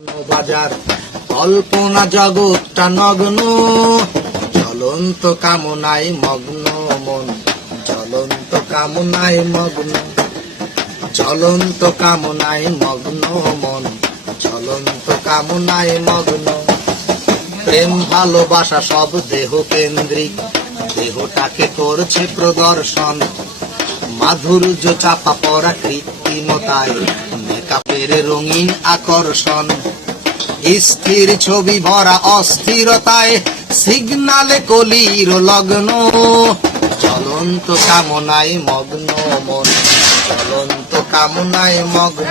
বাজার কল্পনা জগৎটা নগ্ন, জ্বলন্ত কামনায় মগ্ন মন, জ্বলন্ত কামনায় মগ্ন, জ্বলন্ত কামনায় মগ্ন মন, জ্বলন্ত কামনায় মগ্ন। প্রেম ভালোবাসা সব দেহ কেন্দ্রিক, দেহটাকে করছে প্রদর্শন, মাধুর্য চাপা পড়া কৃত্রিমতায়, মেকআপের রঙিন আকর্ষণ। স্থির ছবি ভরা অস্থিরতায়, সিগনালে কলির লগ্ন, জ্বলন্ত কামনায় মগ্ন মন, জ্বলন্ত কামনায় মগ্ন,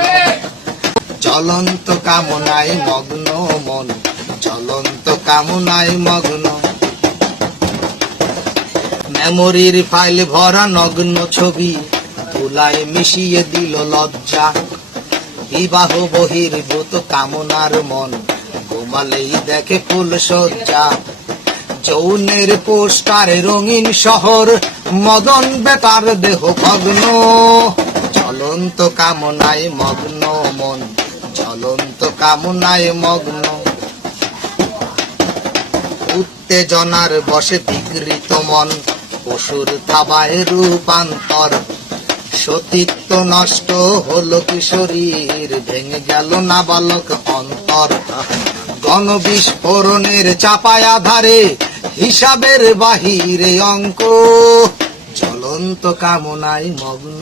জ্বলন্ত কামনায় মগ্ন মন, জ্বলন্ত কামনায় মগ্ন। মেমোরির ফাইল ভরা নগ্ন ছবি, ধুলায় মিশিয়ে দিল লজ্জা। বিবাহ বহির্ভূত কামনার মন, ঘুমালেই দেখে ফুল সজ্জা। যৌনের পোস্টারে রঙিন শহর, মদন বেতার দেহ ভগ্ন, জ্বলন্ত কামনায় মগ্ন মন, জ্বলন্ত কামনায় মগ্ন। উত্তেজনার বশে বিকৃত মন, পশুর থাবায় রূপান্তর। সতীত্ব নষ্ট হলো কিশোরীর, ভেঙে গেল নাবালক অন্তর। গণবিস্ফোরণের চাপায় আধারে, হিসাবের বাহিরে অঙ্ক, জ্বলন্ত কামনায় মগ্ন।